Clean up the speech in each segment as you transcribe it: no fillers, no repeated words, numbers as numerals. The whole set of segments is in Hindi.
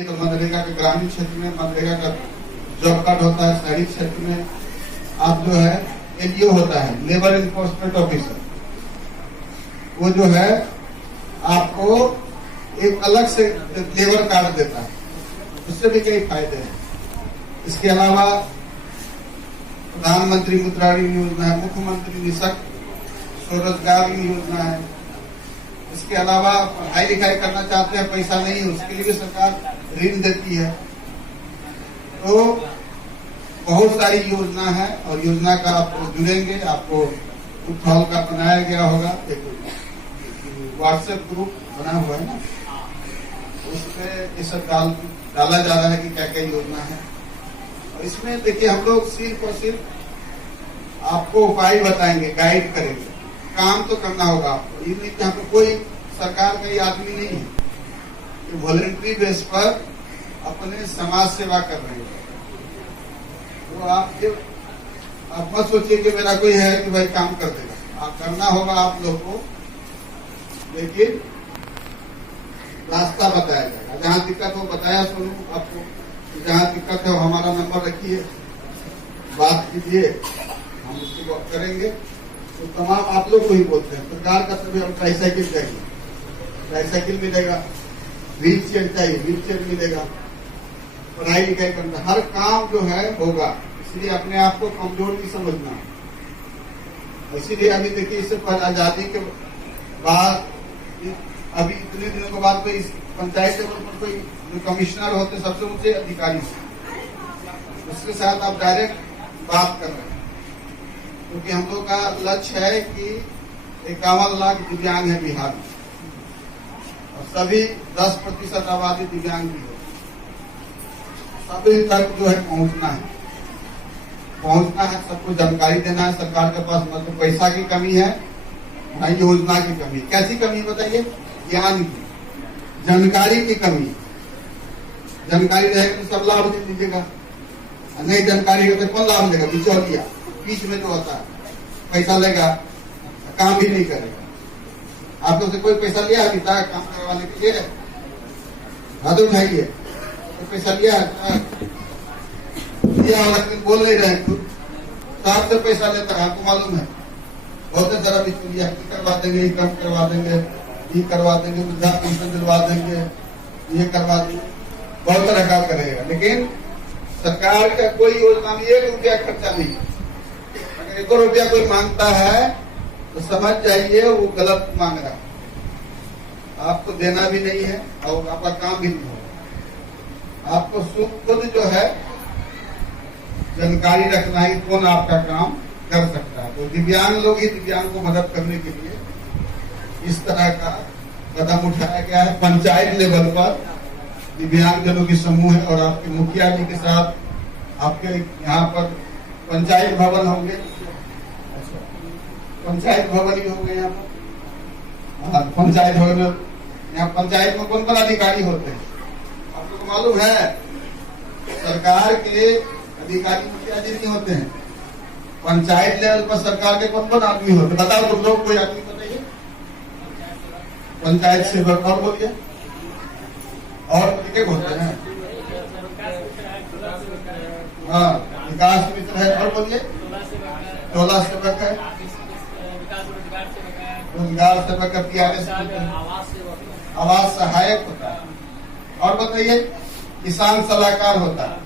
तो मनरेगा के ग्रामीण क्षेत्र में मनरेगा का जॉब कार्ड होता है, शहरी क्षेत्र में आप जो है एलईओ होता है, लेबर इन्फोर्समेंट ऑफिसर, वो जो है आपको एक अलग से लेबर कार्ड देता है, उससे भी कई फायदे हैं। इसके अलावा प्रधानमंत्री मुद्रा ऋण योजना है, मुख्यमंत्री निःशक्त स्वरोजगार ऋण योजना है। इसके अलावा पढ़ाई लिखाई करना चाहते हैं, पैसा नहीं है, उसके लिए भी सरकार ऋण देती है। तो बहुत सारी योजना है और योजना का आप जुड़ेंगे, आपको उठाव का बनाया गया होगा, एक व्हाट्सएप ग्रुप बना हुआ है ना, उसमें ये सब डाला जा रहा है कि क्या क्या योजना है। और इसमें देखिए हम लोग सिर्फ और सिर्फ आपको उपाय बताएंगे, गाइड करेंगे, काम तो करना होगा आपको। ये नहीं कि यहाँ पे कोई सरकार का ही आदमी नहीं है, कि वॉलंटरी बेस पर अपने समाज सेवा कर रहे हैं। तो आप मत सोचिए कि मेरा कोई है कि भाई काम कर देगा, आप करना होगा आप लोग को, लेकिन रास्ता बताया जाएगा। जहाँ दिक्कत हो बताया सोनू आपको, जहाँ दिक्कत है वो हमारा नंबर रखिए, बात कीजिए, हम उसको करेंगे। तो तमाम आप लोग को ही बोलते हैं, सरकार का सभी हम ट्राईसाइकिल चाहिए, ट्राईसाइकिल मिलेगा, व्हील चेयर चाहिए, व्हील चेयर मिलेगा, पढ़ाई लिखाई करना, हर काम जो है होगा। इसलिए अपने आप को कमजोर नहीं समझना। इसीलिए अभी देखिए, इससे पहले आजादी के बाद अभी इतने दिनों के बाद कोई पंचायत लेवल पर कोई जो कमिश्नर होते सबसे ऊंचे अधिकारी, उसके साथ आप डायरेक्ट बात कर रहे हैं, क्योंकि हम लोग का लक्ष्य है कि 51 लाख दिव्यांग है बिहार में और सभी 10% आबादी दिव्यांग भी हो। सभी तक जो है पहुंचना है, सबको जानकारी देना है। सरकार के पास न तो पैसा की कमी है, न योजना की कमी। कैसी कमी बताइए? ज्ञान की, जानकारी की कमी। जानकारी रहेगी तो सब लाभ दे दीजिएगा, नहीं जानकारी है तो कौन लाभ देगा? बिचौलिया बीच में जो होता है, पैसा लेगा, काम भी नहीं करेगा। आप लोग से कोई पैसा लिया है पिता काम करवाने के लिए? हाथ उठाइए, तो पैसा लिया है? लिया होगा लेकिन बोल नहीं रहे, साथ से पैसा लेता है, आपको मालूम है। बहुत सारा बिचौलिया करवा देंगे, ये काम करवा देंगे, ये करवा देंगे, वृद्धा पेंशन दिलवा देंगे, ये करवा देंगे, बहुत तरह का करेगा। लेकिन सरकार का कोई योजना में 1 रुपया खर्चा नहीं है। अगर 1 रुपया कोई मांगता है तो समझ जाइए वो गलत मांग रहा है, आपको देना भी नहीं है और आपका काम भी नहीं होगा। आपको खुद जो है जानकारी रखना है कौन आपका काम कर सकता है। तो दिव्यांग लोग ही दिव्यांग को मदद करने के लिए इस तरह का कदम उठाया गया है। पंचायत लेवल पर दिव्यांग जनों की समूह है और आपके मुखिया जी के साथ आपके यहाँ पर पंचायत भवन होंगे, पंचायत भवन ही होंगे यहाँ पर। पंचायत भवन, यहाँ पंचायत में कौन कौन अधिकारी होते हैं आपको मालूम है? सरकार के अधिकारी मुखिया जी नहीं होते हैं। पंचायत लेवल पर सरकार के कौन कौन आदमी होते हैं? बताओ तुम लोग, कोई आदमी बताइए। पंचायत सेवक, और बोलिए, और क्या होते हैं? हाँ, विकास मित्र है, और बोलिए, टोला सेवक है, रोजगार सेवक है, PRS, आवास सहायक होता है, और बताइए किसान सलाहकार होता है,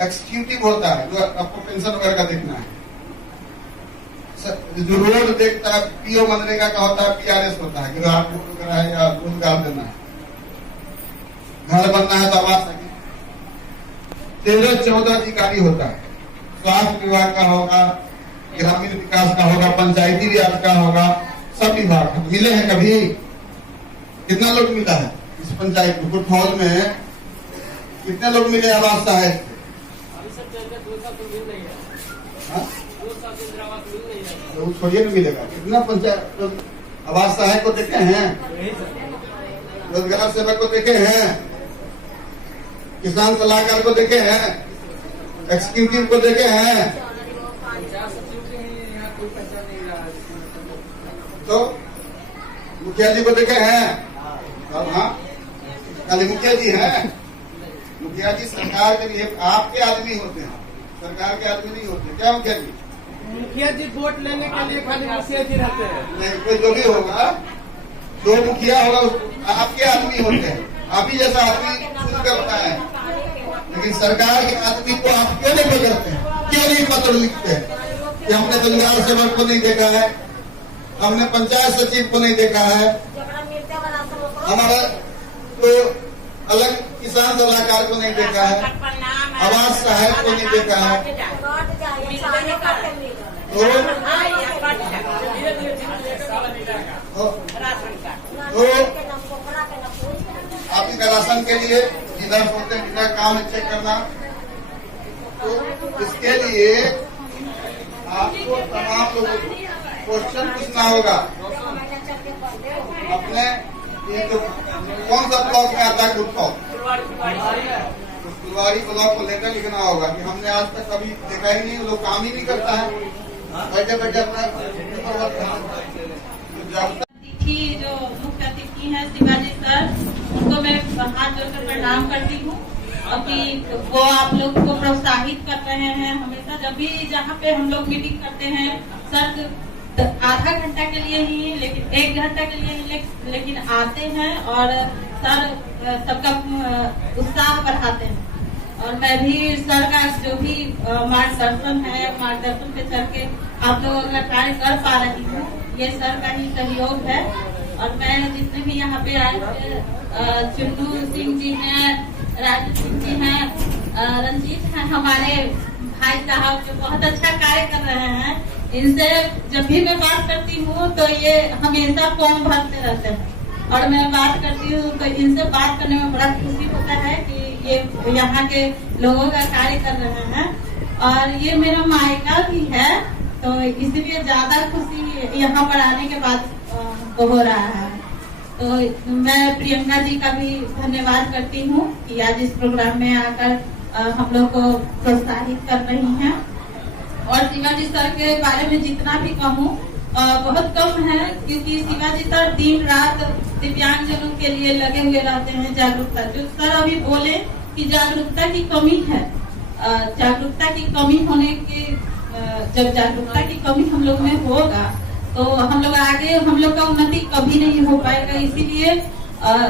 एक्सिक्यूटिव होता है जो आपको पेंशन वगैरह का देखना है, जो रोड देखता है, PO मनरेगा का होता है, PRS होता है, वगैरह है या रोजगार देना है, घर बनना है तो आवास। 13-14 अधिकारी होता है। स्वास्थ्य विभाग का होगा, ग्रामीण विकास का होगा, पंचायती राज का होगा, सब विभाग मिले हैं कभी? कितना लोग मिला है इस पंचायत को? गुटहौल में कितने लोग मिले आवास सहायक? छोड़िए, नहीं मिलेगा। कितना पंचायत आवास सहायक को देखे हैं? रोजगार सेवक को देखे हैं? किसान सलाहकार को देखे हैं? एक्सिक्यूटिव को देखे हैं? तो मुखिया जी को देखे हैं? हाँ, खाली मुखिया जी हैं। मुखिया जी सरकार के लिए आपके आदमी होते हैं, सरकार के आदमी नहीं होते। क्या मुखिया जी? मुखिया जी वोट लेने के लिए खाली मुखिया जी रहते हैं। नहीं, कोई जो भी होगा, जो मुखिया होगा आपके आदमी होते हैं, आप ही जैसा आदमी चुन कर बताया है। लेकिन सरकार के आदमी को आप क्यों नहीं पकड़ते हैं? क्यों नहीं पत्र लिखते हैं कि हमने रोजगार सेवक को नहीं देखा है, हमने पंचायत सचिव को नहीं देखा है, हमारा तो अलग किसान सलाहकार को नहीं देखा है, आवास सहायक को नहीं देखा है। तो आपकी का राशन के लिए डीलर होते हैं, जिनका काम है चेक करना। तो इसके लिए आपको तमाम लोगों को क्वेश्चन पूछना होगा। अपने ये जो कौन सा ब्लॉक में आता है ग्रुप तो फुलवारी ब्लॉक को लेकर लिखना होगा कि हमने आज तक कभी देखा ही नहीं, लोग काम ही नहीं करता है, बैठे बैठे अपना जो मुख्य अतिथि हैं शिवाजी सर, उनको मैं हाथ जोड़कर प्रणाम करती हूँ। अभी वो आप लोग को प्रोत्साहित कर रहे हैं हमेशा। जब भी जहाँ पे हम लोग मीटिंग करते हैं सर आधा घंटा के लिए ही, लेकिन 1 घंटा के लिए ही, लेकिन आते हैं और सर सबका उत्साह बढ़ाते हैं। और मैं भी सर का जो भी मार्गदर्शन है, मार्गदर्शन पे चल के आप लोगों का कार्य कर पा रही हूँ, ये सर का ही सहयोग है। और मैं जितने भी यहाँ पे आए थे, चुन्नू सिंह जी हैं, राजू सिंह जी हैं, रंजीत हैं, हमारे भाई साहब जो बहुत अच्छा कार्य कर रहे हैं, इनसे जब भी मैं बात करती हूँ तो ये हमेशा फॉर्म भरते रहते हैं। और मैं बात करती हूँ तो इनसे बात करने में बड़ा खुशी होता है कि ये यहाँ के लोगों का कार्य कर रहे हैं। और ये मेरा मायका भी है, तो इसलिए ज्यादा खुशी यहाँ पर आने के बाद हमको हो रहा है। तो मैं प्रियंका जी का भी धन्यवाद करती हूँ कि आज इस प्रोग्राम में आकर हम लोग को प्रोत्साहित कर रही हैं। और शिवाजी सर के बारे में जितना भी कहूँ बहुत कम है, क्योंकि शिवाजी सर दिन रात दिव्यांगजनों के लिए लगे हुए रहते हैं। जागरूकता जो सर अभी बोले कि जागरूकता की कमी है, जागरूकता की कमी होने के जब जागरूकता की कमी हम लोग में होगा तो हम लोग आगे, हम लोग का उन्नति कभी नहीं हो पाएगा। इसीलिए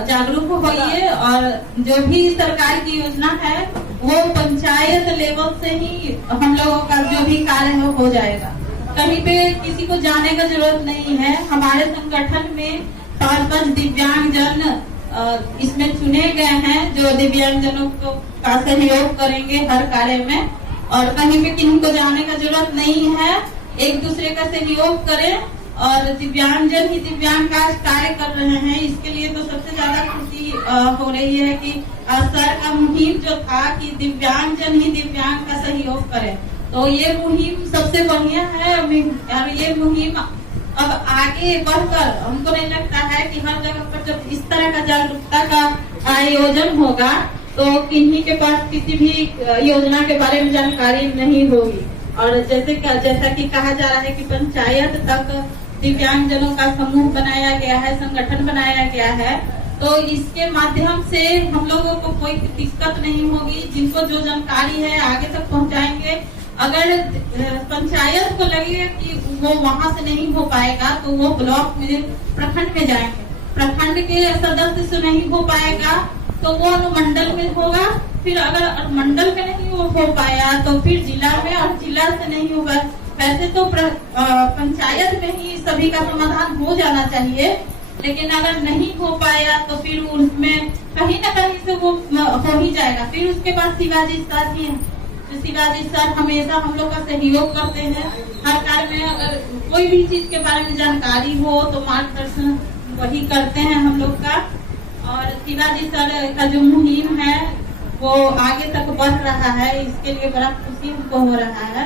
जागरूक होइए और जो भी सरकार की योजना है वो पंचायत लेवल से ही हम लोगों का जो भी कार्य हो जाएगा। कहीं पे किसी को जाने का जरूरत नहीं है। हमारे संगठन में 5 दिव्यांगजन इसमें चुने गए हैं जो दिव्यांगजनों को का सहयोग करेंगे हर कार्य में। और कहीं पे किसी को जाने का जरूरत नहीं है, एक दूसरे का सहयोग करें और दिव्यांगजन ही दिव्यांग का कार्य कर रहे हैं। इसके लिए तो सबसे ज्यादा खुशी हो रही है कि सर का मुहिम जो था कि दिव्यांगजन ही दिव्यांग का सहयोग करें, तो ये मुहिम सबसे बढ़िया है। और ये मुहिम अब आगे बढ़कर हमको नहीं लगता है कि हर जगह पर जब इस तरह का जागरूकता का आयोजन होगा तो किन्हीं के पास किसी भी योजना के बारे में जानकारी नहीं होगी। और जैसा कि कहा जा रहा है कि पंचायत तक दिव्यांगजनों का समूह बनाया गया है, संगठन बनाया गया है, तो इसके माध्यम से हम लोगों को कोई दिक्कत नहीं होगी। जिनको जो जानकारी है आगे तक पहुंचाएंगे। अगर पंचायत को लगेगा कि वो वहां से नहीं हो पाएगा तो वो ब्लॉक में, प्रखंड में जाएंगे। प्रखंड के सदस्य से नहीं हो पाएगा तो वो अनुमंडल में होगा। फिर अगर मंडल में नहीं हो पाया तो फिर जिला में, और जिला से नहीं होगा। वैसे तो पंचायत में ही सभी का समाधान हो जाना चाहिए, लेकिन अगर नहीं हो पाया तो फिर उसमें कहीं न कहीं से वो हो ही जाएगा। फिर उसके बाद शिवाजी सर ही है, तो शिवाजी सर हमेशा हम लोग का सहयोग करते हैं हर कार्य में। अगर कोई भी चीज के बारे में जानकारी हो तो मार्गदर्शन वही करते हैं हम लोग का। और शिवाजी सर का जो मुहिम है वो आगे तक बढ़ रहा है, इसके लिए बड़ा खुशी हमको हो रहा है।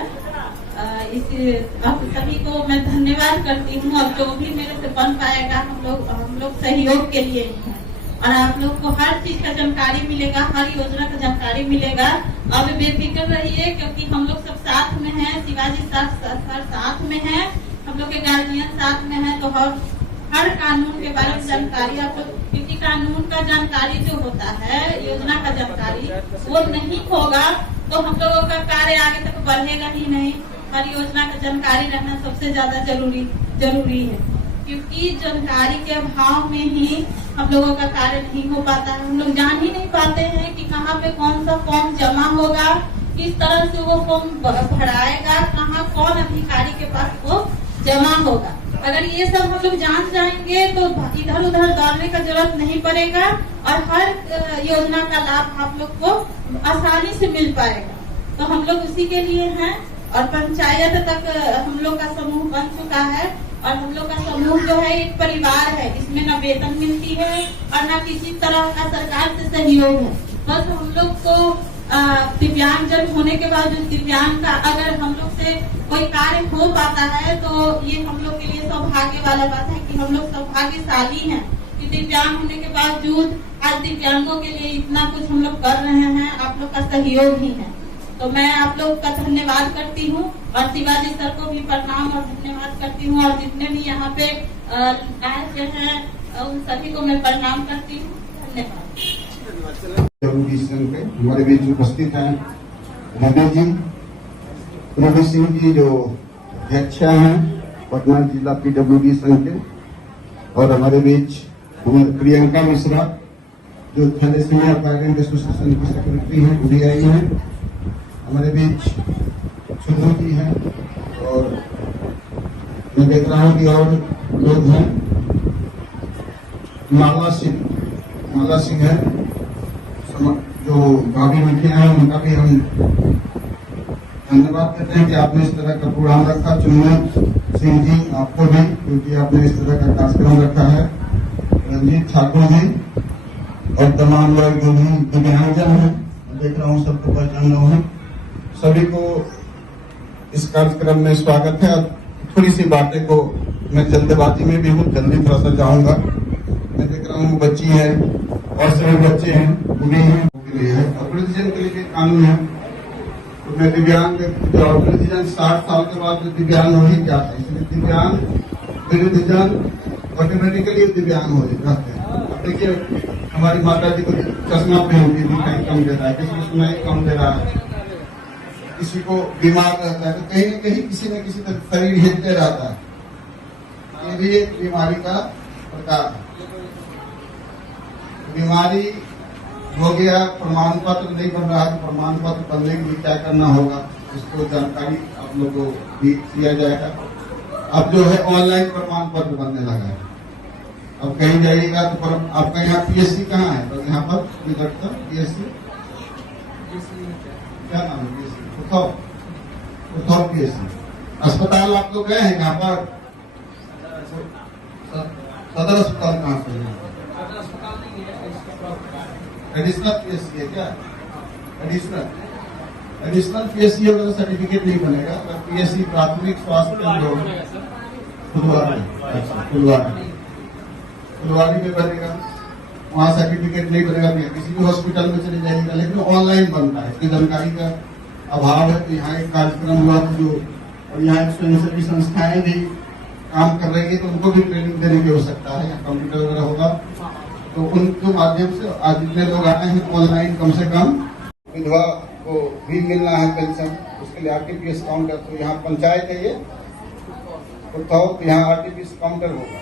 आप सभी को मैं धन्यवाद करती हूँ। और जो भी मेरे से बन पाएगा हम लोग सहयोग के लिए ही हैं। और आप लोग को हर चीज का जानकारी मिलेगा, हर योजना का जानकारी मिलेगा। अब बेफिक्र रहिए क्योंकि हम लोग सब साथ में हैं। शिवाजी सर साथ में हैं, हम लोग के गार्जियन साथ में हैं, तो हर कानून के बारे में जानकारी आप लोग, क्योंकि कानून का जानकारी जो होता है, योजना का जानकारी वो नहीं होगा तो हम लोगों का कार्य आगे तक बढ़ेगा ही नहीं। हर योजना का जानकारी रहना सबसे ज्यादा जरूरी है, क्योंकि जानकारी के अभाव में ही हम लोगों का कार्य नहीं हो पाता है। हम लोग जान ही नहीं पाते हैं कि कहाँ पे कौन सा फॉर्म जमा होगा, किस तरह से वो फॉर्म भराएगा, कहाँ कौन अधिकारी के पास वो जमा होगा। अगर ये सब हम लोग जान जाएंगे तो इधर उधर दौड़ने का जरूरत नहीं पड़ेगा और हर योजना का लाभ आप लोग को आसानी से मिल पाएगा। तो हम लोग उसी के लिए हैं और पंचायत तक हम लोग का समूह बन चुका है और हम लोग का समूह जो है एक परिवार है। इसमें न वेतन मिलती है और न किसी तरह का सरकार से सहयोग है। बस हम लोग को दिव्यांगजन होने के बाद जो दिव्यांग का अगर हम लोग से कोई कार्य हो पाता है तो ये हम लोग के लिए सौभाग्य वाला बात है कि हम लोग सौभाग्यशाली हैं कि दिव्यांग होने के बावजूद आज दिव्यांगों के लिए इतना कुछ हम लोग कर रहे हैं। आप लोग का सहयोग ही है, तो मैं आप लोग का धन्यवाद करती हूँ और शिवाजी सर को भी प्रणाम और धन्यवाद करती हूँ और जितने भी यहाँ पे आए हैं उन सभी को मैं प्रणाम करती हूँ। धन्यवाद। पे हमारे बीच उपस्थित हैं रवि सिंह जी जो अध्यक्ष हैं पटना जिला PWD संघ के, और हमारे बीच प्रियंका मिश्रा जो थैलेसीमिया पेरेंट एसोसिएशन की सेक्रेटरी हैं, वो भी आई हैं। हमारे बीच सुधु जी हैं और मैं देख रहा हूँ कि और लोग हैं। माला सिंह है जो भाभी मुखिया है, उनका भी हम धन्यवाद करते हैं कि आपने इस तरह का प्रोग्राम रखा। चुन्नत सिंह जी आपको भी, क्योंकि आपने इस तरह का कार्यक्रम रखा है। रंजीत ठाकुर जी और तमाम लोग जो भी दिव्यांगजन हैं, देख रहा हूँ सबको पहचान रहा हूँ। सभी को इस कार्यक्रम में स्वागत है। थोड़ी सी बातें को मैं जल्दबाजी में भी हूँ, जल्दी थोड़ा सा जाऊंगा। मैं देख रहा हूँ बच्ची है और सभी बच्चे हैं, बूढ़े हैं, के लिए है और वृद्धजन के लिए कानून है। तो मैं दिव्यांग जो वृद्धजन 60 साल के बाद जो दिव्यांग हो ही जाता है, इसलिए दिव्यांग वृद्धजन ऑटोमेटिकली दिव्यांग हो जाते हैं। अब देखिए हमारी माता जी को चश्मा पहनती दिखाई कम दे रहा है, किसी को सुनाई कम दे रहा है, किसी को बीमार रहता है, तो कहीं न कहीं किसी न किसी तरह शरीर हिलते रहता है। ये भी एक बीमारी का प्रकार है। बीमारी हो गया, प्रमाण पत्र नहीं बन रहा है, तो प्रमाण पत्र बनने के लिए क्या करना होगा, इसको जानकारी आप लोगों को भी दिया जाएगा। अब जो है ऑनलाइन प्रमाण पत्र बनने लगा है। अब कहीं जाइएगा तो आपका यहाँ PSC कहाँ है, तो यहाँ पर PSC क्या नाम है, PSC PSC अस्पताल आप लोग गए हैं यहाँ पर? सदर अस्पताल कहाँ पर? एडिशनल PSC है क्या? एडिशनल PSC होगा तो सर्टिफिकेट नहीं बनेगा। तो PSC प्राथमिक स्वास्थ्य केंद्र होगा फुलवारी में बनेगा, वहाँ सर्टिफिकेट नहीं बनेगा। किसी भी हॉस्पिटल में चले जाएगा, लेकिन ऑनलाइन बनता है। इसकी जानकारी का अभाव है। तो यहाँ एक कार्यक्रम हुआ जो, और यहाँ एक स्वयंसेवी संस्थाएं भी काम कर रही है, तो उनको भी ट्रेनिंग देने की आवश्यकता है। कंप्यूटर वगैरह होगा तो उनके माध्यम से आज जितने लोग आए हैं ऑनलाइन, कम से कम विधवा को भी मिलना है पेंशन, उसके लिए RTPS काउंटर। तो यहाँ पंचायत है, ये तो यहाँ RTPS काउंटर होगा,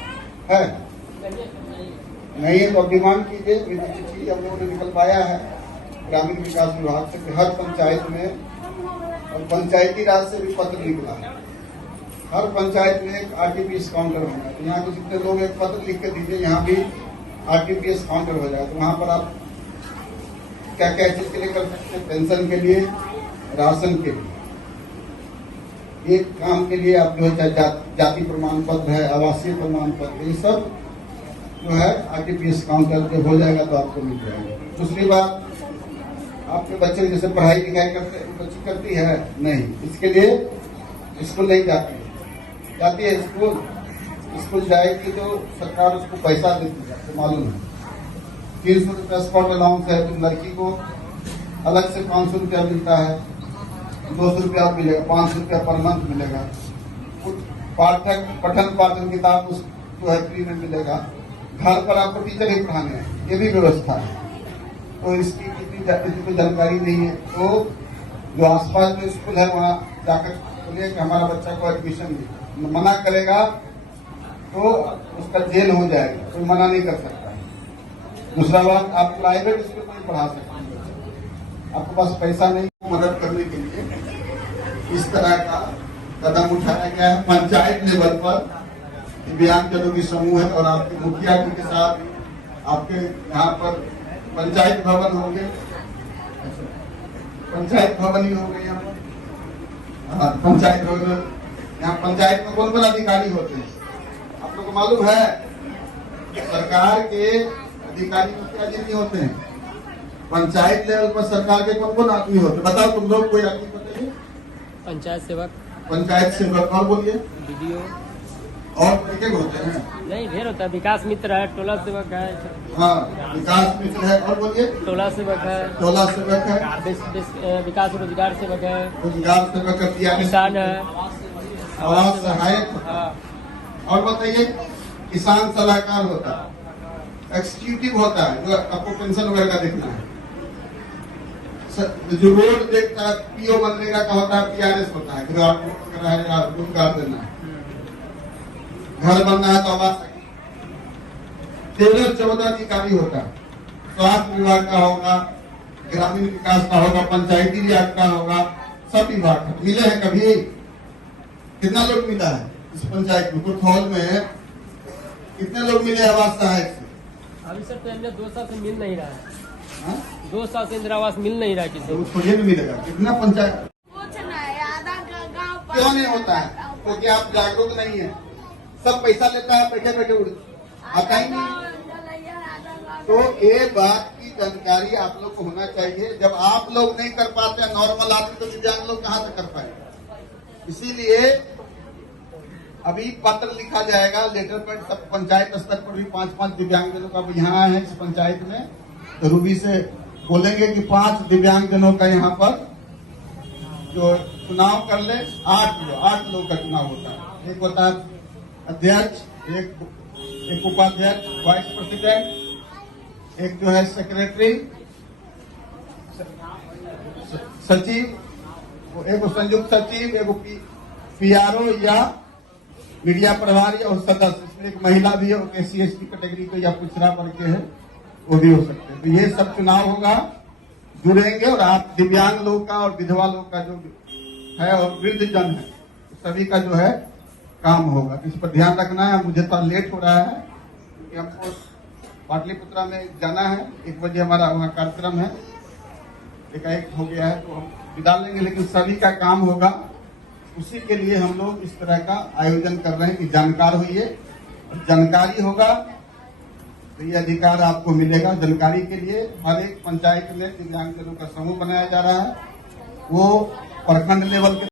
है नहीं है तो डिमांड कीजिए। चिट्ठी हम लोगों ने निकलवाया है ग्रामीण विकास विभाग से, हर पंचायत में, और पंचायती राज से भी पत्र निकला है, हर पंचायत में एक RTPS काउंटर होगा। तो यहाँ के जितने लोग एक पत्र लिख के दीजिए, यहाँ भी RTPS काउंटर हो जाएगा। तो वहाँ पर आप क्या क्या चीज के लिए कर सकते हैं, पेंशन के लिए, राशन के लिए, ये काम के लिए आप जो है जाति प्रमाण पत्र है, आवासीय प्रमाण पत्र, ये सब जो है RTPS काउंटर पे हो जाएगा तो आपको मिल जाएगा। दूसरी बात, आपके बच्चे जैसे पढ़ाई लिखाई करते, बच्ची करती है नहीं, इसके लिए स्कूल नहीं जाती है स्कूल जाएगी तो सरकार उसको पैसा देती है, आपको मालूम है। 300 रुपया स्पॉट अलाउंस है, तो लड़की को अलग से 500 रुपया मिलता है, 200 रुपया मिलेगा, 500 रुपया पर मंथ मिलेगा। पठन पाठन किताब जो है फ्री में मिलेगा। घर पर आपको टीचर ही पढ़ाने हैं, ये भी व्यवस्था है। तो इसकी इतनी जानकारी नहीं है, तो जो आसपास जो स्कूल है वहाँ जाकर बोलिए कि हमारा बच्चा को एडमिशन दे। मना करेगा तो उसका जेल हो जाएगा, कोई मना नहीं कर सकता। दूसरा बात, आप प्राइवेट स्कूल में पढ़ा सकते हैं, आपके पास पैसा नहीं। मदद करने के लिए इस तरह का कदम उठाया गया है। पंचायत लेवल पर दिव्यांगजनों की समूह है और आपके मुखिया जी के साथ आपके यहाँ पर पंचायत भवन होंगे, पंचायत भवन ही हो गए यहाँ पर। हाँ, पंचायत भवन, यहाँ पंचायत में कौन कौन अधिकारी होते हैं आप लोग को मालूम है? सरकार के अधिकारी मुखिया जी नहीं होते हैं। पंचायत लेवल पर सरकार के कौन कौन आदमी होते हैं? बताओ तुम लोग, कोई आदमी बताइए। पंचायत सेवक, पंचायत सेवक और बोलिए, वीडियो और एक होते हैं। नहीं, ढेर होता है। विकास मित्र है, टोला सेवक है। हाँ, विकास मित्र है, और बोलिए, टोला सेवक है, टोला सेवक है, विकास रोजगार सेवक है, रोजगार सेवक है, किसान है, आवास सहायक। हाँ, और बताइए, किसान सलाहकार होता है, एक्जीक्यूटिव होता है जो आपको पेंशन वगैरह का देखना है, जो रोड देखता है, पीओ मनरेगा का होता है, पीआरएस होता है, रोजगार देना है, घर बनना है तो आवास। 13-14 अधिकारी होता है, स्वास्थ्य विभाग का होगा, ग्रामीण विकास का होगा, पंचायती राज का होगा, सब विभाग का। मिले हैं कभी? कितना लोग मिला है इस पंचायत में? कुछ हॉल में कितने लोग मिले आवास सहायक से? अभी सर पहले 2 साल से मिल नहीं रहा है। हाँ? 2 साल से इंदिरा आवास मिल नहीं रहा है किसी तो को। उसको ये भी मिलेगा। कितना पंचायत क्यों नहीं होता है? क्योंकि आप जागरूक नहीं है। सब पैसा लेता है, बैठे बैठे आता ही नहीं। तो ये बात की जानकारी आप लोग को होना चाहिए। जब आप लोग नहीं कर पाते, नॉर्मल आदमी, तो दिव्यांग लोग कहाँ से कर पाएंगे? इसीलिए अभी पत्र लिखा जाएगा, लेटर पर सब पंचायत स्तर पर भी 5-5 दिव्यांगजनों का यहाँ है इस पंचायत में। तो रूबी से बोलेंगे कि 5 दिव्यांगजनों का यहाँ पर जो चुनाव कर ले। 8 लोग का चुनाव होता है। एक होता है अध्यक्ष, एक उपाध्यक्ष, वाइस प्रेसिडेंट, एक जो है सेक्रेटरी, सचिव, एक संयुक्त सचिव, एक पीआरओ या मीडिया प्रभारी और सदस्य। इसमें एक महिला भी है, SC/ST कैटेगरी के या पिछड़ा वर्ग के है, वो भी हो सकते हैं। तो ये सब चुनाव होगा, जुड़ेंगे और आप दिव्यांग लोग का और विधवा लोग का जो है और वृद्धजन है, सभी का जो है काम होगा। इस पर ध्यान रखना है। मुझे थोड़ा लेट हो रहा है क्योंकि हमको पाटलिपुत्रा में जाना है। 1 बजे हमारा वहाँ कार्यक्रम है, एकाएक हो गया है तो हम विदा लेंगे, लेकिन सभी का काम होगा। उसी के लिए हम लोग इस तरह का आयोजन कर रहे हैं कि जानकार होइए, जानकारी होगा तो ये अधिकार आपको मिलेगा। जानकारी के लिए हर एक पंचायत में दिव्यांगजनों का समूह बनाया जा रहा है, वो प्रखंड लेवल के